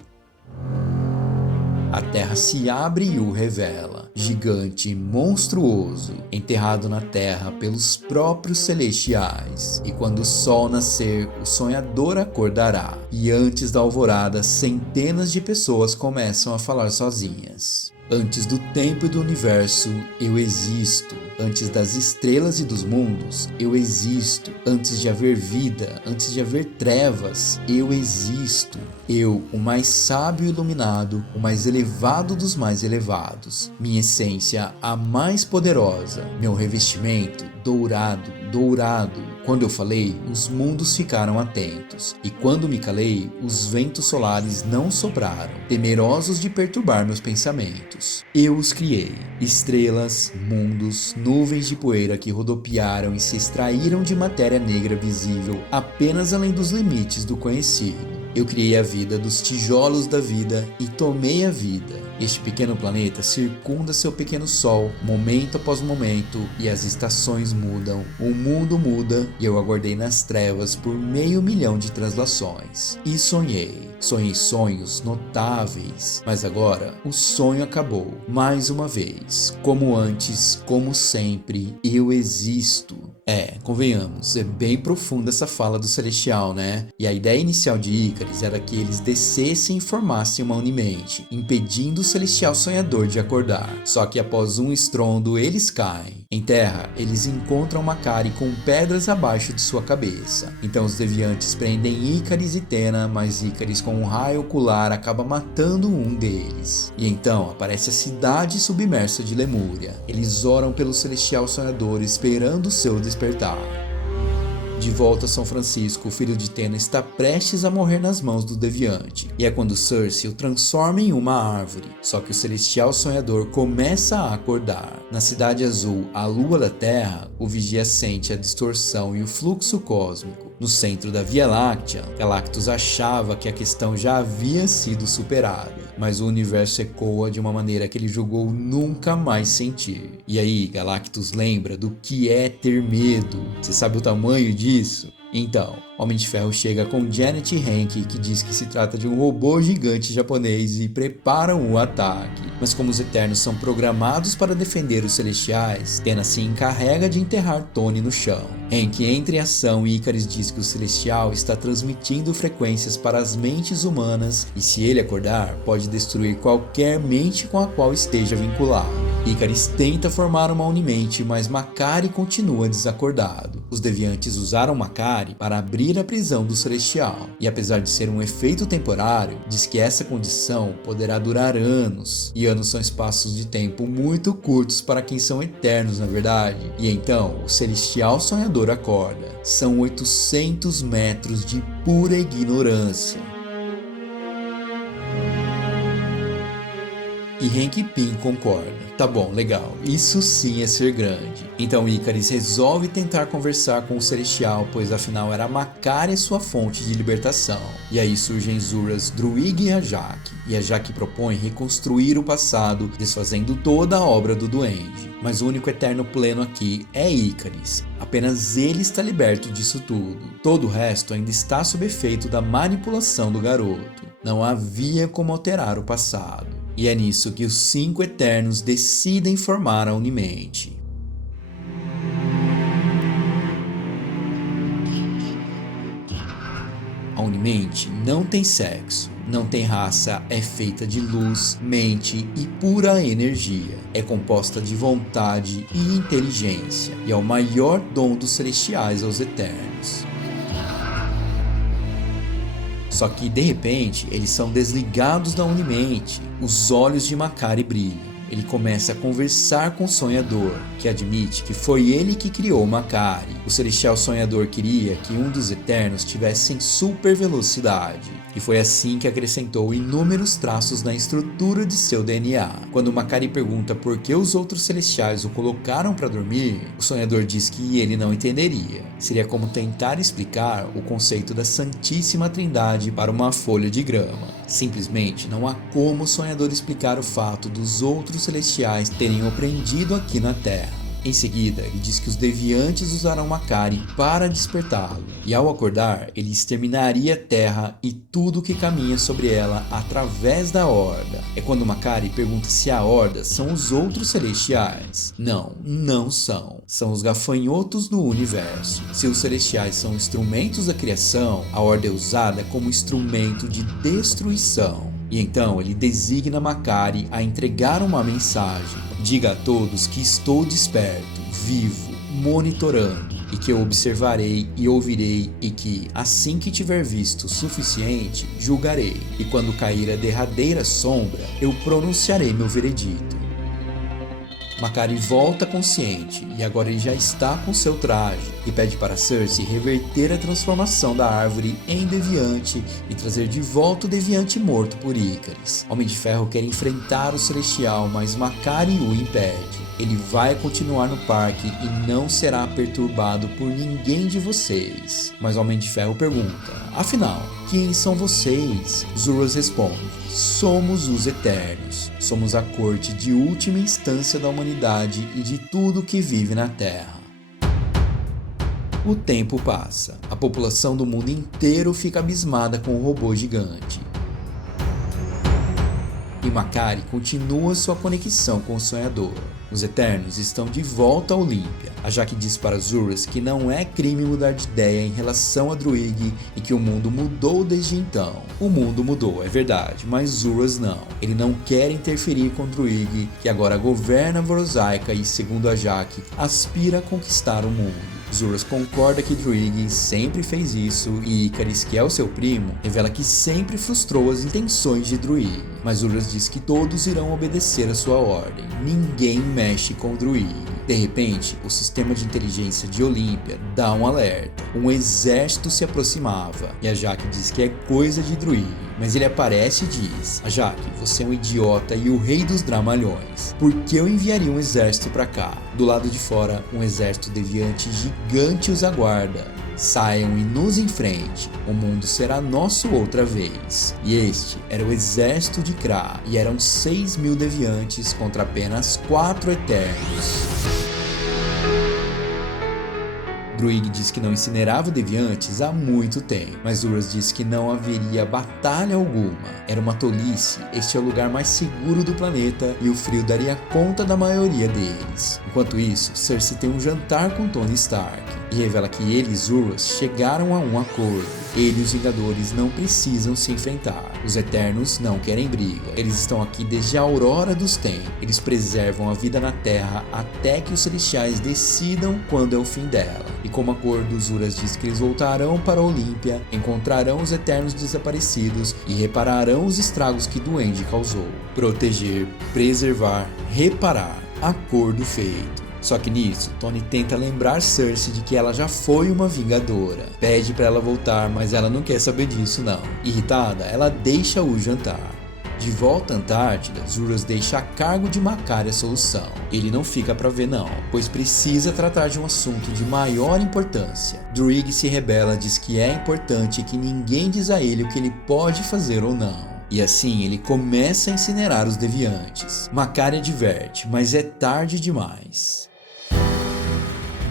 A terra se abre e o revela. Gigante e monstruoso, enterrado na terra pelos próprios celestiais. E quando o sol nascer, o sonhador acordará. E antes da alvorada, centenas de pessoas começam a falar sozinhas. Antes do tempo e do universo, eu existo. Antes das estrelas e dos mundos, eu existo. Antes de haver vida, antes de haver trevas, eu existo. Eu, o mais sábio e iluminado, o mais elevado dos mais elevados. Minha essência, a mais poderosa. Meu revestimento, dourado, dourado. Quando eu falei, os mundos ficaram atentos. E quando me calei, os ventos solares não sopraram, temerosos de perturbar meus pensamentos. Eu os criei. Estrelas, mundos, nuvens de poeira que rodopiaram e se extraíram de matéria negra visível apenas além dos limites do conhecido. Eu criei a vida dos tijolos da vida e tomei a vida. Este pequeno planeta circunda seu pequeno sol, momento após momento, e as estações mudam, o mundo muda, e eu aguardei nas trevas por 500 mil de translações. E sonhei. Sonhei sonhos notáveis, mas agora o sonho acabou. Mais uma vez, como antes, como sempre, eu existo. Convenhamos, é bem profunda essa fala do Celestial, né? E a ideia inicial de Ikaris era que eles descessem e formassem uma unimente, impedindo o Celestial Sonhador de acordar. Só que após um estrondo, eles caem. Em terra, eles encontram Makari com pedras abaixo de sua cabeça. Então os deviantes prendem Ikaris e Tena, mas Ikaris com um raio ocular acaba matando um deles. E então aparece a cidade submersa de Lemúria. Eles oram pelo Celestial Sonhador esperando o seu despertar. De volta a São Francisco, o filho de Tena está prestes a morrer nas mãos do deviante, e é quando Cersei o transforma em uma árvore. Só que o Celestial Sonhador começa a acordar. Na Cidade Azul, a lua da Terra, o vigia sente a distorção e o fluxo cósmico. No centro da Via Láctea, Galactus achava que a questão já havia sido superada, mas o universo ecoa de uma maneira que ele julgou nunca mais sentir. E aí, Galactus lembra do que é ter medo. Você sabe o tamanho disso? Então, Homem de Ferro chega com Janet Hank, que diz que se trata de um robô gigante japonês e preparam o ataque. Mas como os Eternos são programados para defender os Celestiais, Tena se encarrega de enterrar Tony no chão. Hank entra em ação e Ikaris diz que o Celestial está transmitindo frequências para as mentes humanas e se ele acordar, pode destruir qualquer mente com a qual esteja vinculado. Ikaris tenta formar uma Unimente, mas Makkari continua desacordado. Os deviantes usaram Makkari para abrir a prisão do Celestial, e apesar de ser um efeito temporário, diz que essa condição poderá durar anos, e anos são espaços de tempo muito curtos para quem são eternos na verdade. E então, o Celestial Sonhador acorda. São 800 metros de pura ignorância. E Hank Pym concorda. Tá bom, legal, isso sim é ser grande. Então Ikaris resolve tentar conversar com o Celestial, pois afinal era Makkari sua fonte de libertação. E aí surgem Zuras, Druig e Ajak. E Ajak propõe reconstruir o passado, desfazendo toda a obra do Duende. Mas o único eterno pleno aqui é Ikaris. Apenas ele está liberto disso tudo. Todo o resto ainda está sob efeito da manipulação do garoto. Não havia como alterar o passado. E é nisso que os 5 Eternos decidem formar a Unimente. A Unimente não tem sexo, não tem raça, é feita de luz, mente e pura energia. É composta de vontade e inteligência, e é o maior dom dos Celestiais aos Eternos. Só que, de repente, eles são desligados da Unimente. Os olhos de Makkari brilham. Ele começa a conversar com o Sonhador, que admite que foi ele que criou Makkari. O Celestial Sonhador queria que um dos Eternos tivesse super velocidade, e foi assim que acrescentou inúmeros traços na estrutura de seu DNA. Quando Makkari pergunta por que os outros Celestiais o colocaram para dormir, o Sonhador diz que ele não entenderia. Seria como tentar explicar o conceito da Santíssima Trindade para uma folha de grama. Simplesmente não há como o Sonhador explicar o fato dos outros Celestiais terem o prendido aqui na Terra. Em seguida, ele diz que os deviantes usarão Makkari para despertá-lo, e ao acordar, ele exterminaria a Terra e tudo que caminha sobre ela através da Horda. É quando Makkari pergunta se a Horda são os outros Celestiais. Não, não são. São os gafanhotos do universo. Se os Celestiais são instrumentos da criação, a Horda é usada como instrumento de destruição. E então ele designa Makkari a entregar uma mensagem. Diga a todos que estou desperto, vivo, monitorando, e que eu observarei e ouvirei, e que, assim que tiver visto o suficiente, julgarei. E quando cair a derradeira sombra, eu pronunciarei meu veredito. Makkari volta consciente, e agora ele já está com seu traje, e pede para Cersei reverter a transformação da árvore em deviante e trazer de volta o deviante morto por Ikaris. Homem de Ferro quer enfrentar o Celestial, mas Makkari o impede. Ele vai continuar no parque e não será perturbado por ninguém de vocês. Mas Homem de Ferro pergunta, afinal, quem são vocês? Zuras responde, somos os Eternos. Somos a corte de última instância da humanidade e de tudo que vive na Terra. O tempo passa. A população do mundo inteiro fica abismada com o robô gigante. E Makkari continua sua conexão com o Sonhador. Os Eternos estão de volta a Olímpia. Ajak diz para Zuras que não é crime mudar de ideia em relação a Druig e que o mundo mudou desde então. O mundo mudou, é verdade, mas Zuras não. Ele não quer interferir com Druig, que agora governa Vorosaica e, segundo Ajak, aspira a conquistar o mundo. Zuras concorda que Druig sempre fez isso e Ikaris, que é o seu primo, revela que sempre frustrou as intenções de Druig. Mas Zuras diz que todos irão obedecer a sua ordem. Ninguém mexe com Druig. De repente, o sistema de inteligência de Olímpia dá um alerta. Um exército se aproximava e Ajak diz que é coisa de Druig. Mas ele aparece e diz, Ajak, você é um idiota e o rei dos dramalhões. Por que eu enviaria um exército pra cá? Do lado de fora, um exército deviante gigante os aguarda. Saiam e nos enfrente, o mundo será nosso outra vez. E este era o exército de Krá, e eram 6.000 deviantes contra apenas 4 Eternos. Druig diz que não incinerava deviantes há muito tempo, mas Zuras diz que não haveria batalha alguma. Era uma tolice, este é o lugar mais seguro do planeta e o frio daria conta da maioria deles. Enquanto isso, Cersei tem um jantar com Tony Stark e revela que ele e Zuras chegaram a um acordo. Ele e os Vingadores não precisam se enfrentar. Os Eternos não querem briga. Eles estão aqui desde a aurora dos tempos. Eles preservam a vida na Terra até que os Celestiais decidam quando é o fim dela. E como acordo, Zuras diz que eles voltarão para Olímpia, encontrarão os Eternos desaparecidos e repararão os estragos que Duende causou. Proteger, preservar, reparar. Acordo feito. Só que nisso, Tony tenta lembrar Cersei de que ela já foi uma Vingadora. Pede para ela voltar, mas ela não quer saber disso não. Irritada, ela deixa o jantar. De volta à Antártida, Zuras deixa a cargo de Makkari a solução. Ele não fica pra ver não, pois precisa tratar de um assunto de maior importância. Druig se rebela, diz que é importante e que ninguém diz a ele o que ele pode fazer ou não. E assim ele começa a incinerar os deviantes. Makkari adverte, mas é tarde demais.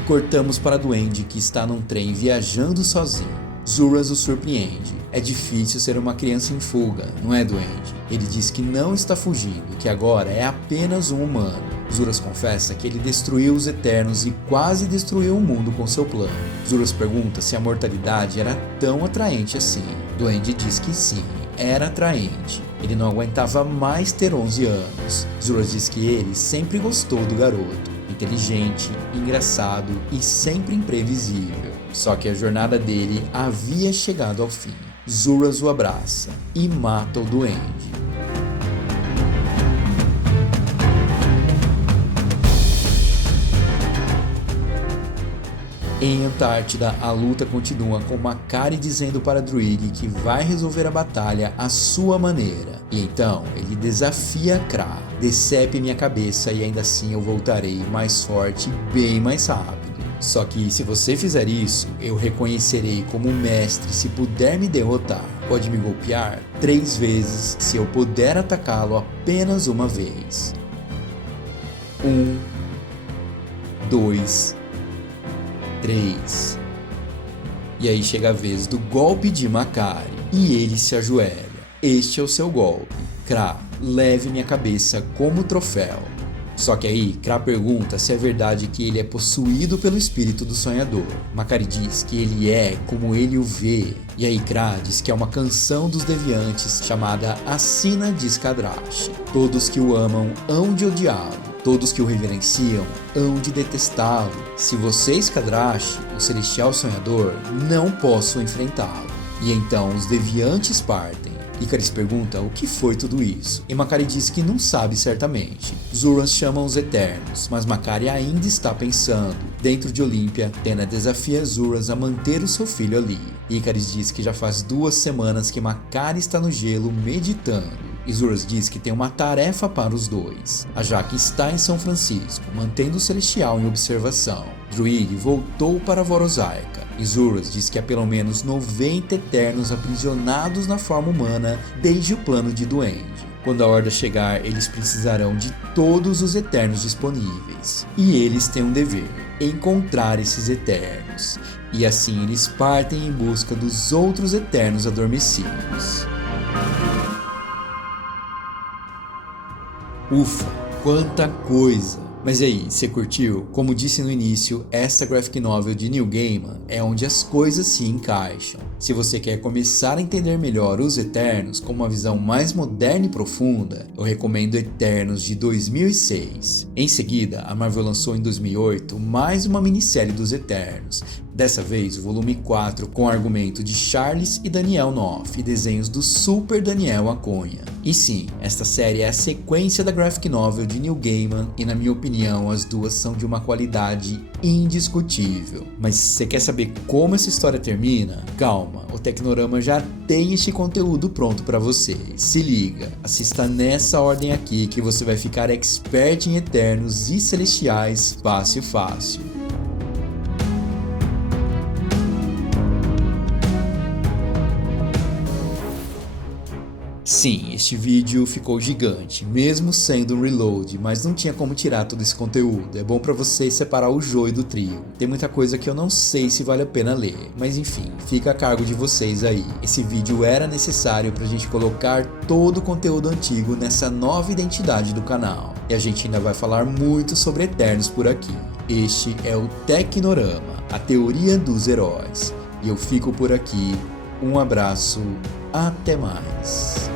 Cortamos para Duende, que está num trem viajando sozinho. Zuras o surpreende. É difícil ser uma criança em fuga, não é, Duende? Ele diz que não está fugindo, que agora é apenas um humano. Zuras confessa que ele destruiu os Eternos e quase destruiu o mundo com seu plano. Zuras pergunta se a mortalidade era tão atraente assim. Duende diz que sim, era atraente. Ele não aguentava mais ter 11 anos. Zuras diz que ele sempre gostou do garoto. Inteligente, engraçado e sempre imprevisível. Só que a jornada dele havia chegado ao fim. Zuras o abraça e mata o Duende. Em Antártida, a luta continua com Makkari dizendo para Druig que vai resolver a batalha à sua maneira. E então, ele desafia Krah. Decepe minha cabeça e ainda assim eu voltarei mais forte e bem mais rápido. Só que se você fizer isso, eu reconhecerei como mestre se puder me derrotar. Pode me golpear 3 vezes se eu puder atacá-lo apenas uma vez. 1, 2, 3. E aí chega a vez do golpe de Makkari e ele se ajoelha. Este é o seu golpe. Krah, leve minha cabeça como troféu. Só que aí Krah pergunta se é verdade que ele é possuído pelo espírito do sonhador. Makkari diz que ele é como ele o vê. E aí Krah diz que é uma canção dos deviantes chamada Assina de Skadrash. Todos que o amam hão de odiá-lo. Todos que o reverenciam hão de detestá-lo. Se você, Skadrash, o celestial sonhador, não posso enfrentá-lo. E então os deviantes partem. Ikaris pergunta o que foi tudo isso, e Makkari diz que não sabe certamente. Zuras chama os Eternos, mas Makkari ainda está pensando. Dentro de Olímpia, Tena desafia Zuras a manter o seu filho ali. Ikaris diz que já faz 2 semanas que Makkari está no gelo meditando. E Zuras diz que tem uma tarefa para os dois. A Jaque está em São Francisco, mantendo o Celestial em observação. Druig voltou para Vorosaica. E Zuras diz que há pelo menos 90 Eternos aprisionados na forma humana desde o plano de Duende. Quando a Horda chegar, eles precisarão de todos os Eternos disponíveis. E eles têm um dever: encontrar esses Eternos. E assim eles partem em busca dos outros Eternos adormecidos. Ufa, quanta coisa! Mas e aí, você curtiu? Como disse no início, esta graphic novel de Neil Gaiman é onde as coisas se encaixam. Se você quer começar a entender melhor os Eternos com uma visão mais moderna e profunda, eu recomendo Eternos de 2006. Em seguida, a Marvel lançou em 2008 mais uma minissérie dos Eternos, dessa vez o volume 4 com argumento de Charles e Daniel Noff e desenhos do Super Daniel Acunha. E sim, esta série é a sequência da graphic novel de Neil Gaiman e, na minha opinião, as duas são de uma qualidade indiscutível. Mas se você quer saber como essa história termina, calma, o Tecnorama já tem este conteúdo pronto para você. Se liga, assista nessa ordem aqui que você vai ficar expert em Eternos e Celestiais fácil. Sim, este vídeo ficou gigante, mesmo sendo um reload, mas não tinha como tirar todo esse conteúdo. É bom pra vocês separar o joio do trigo. Tem muita coisa que eu não sei se vale a pena ler, mas enfim, fica a cargo de vocês aí. Esse vídeo era necessário pra gente colocar todo o conteúdo antigo nessa nova identidade do canal. E a gente ainda vai falar muito sobre Eternos por aqui. Este é o Tecnorama, a teoria dos heróis. E eu fico por aqui. Um abraço, até mais.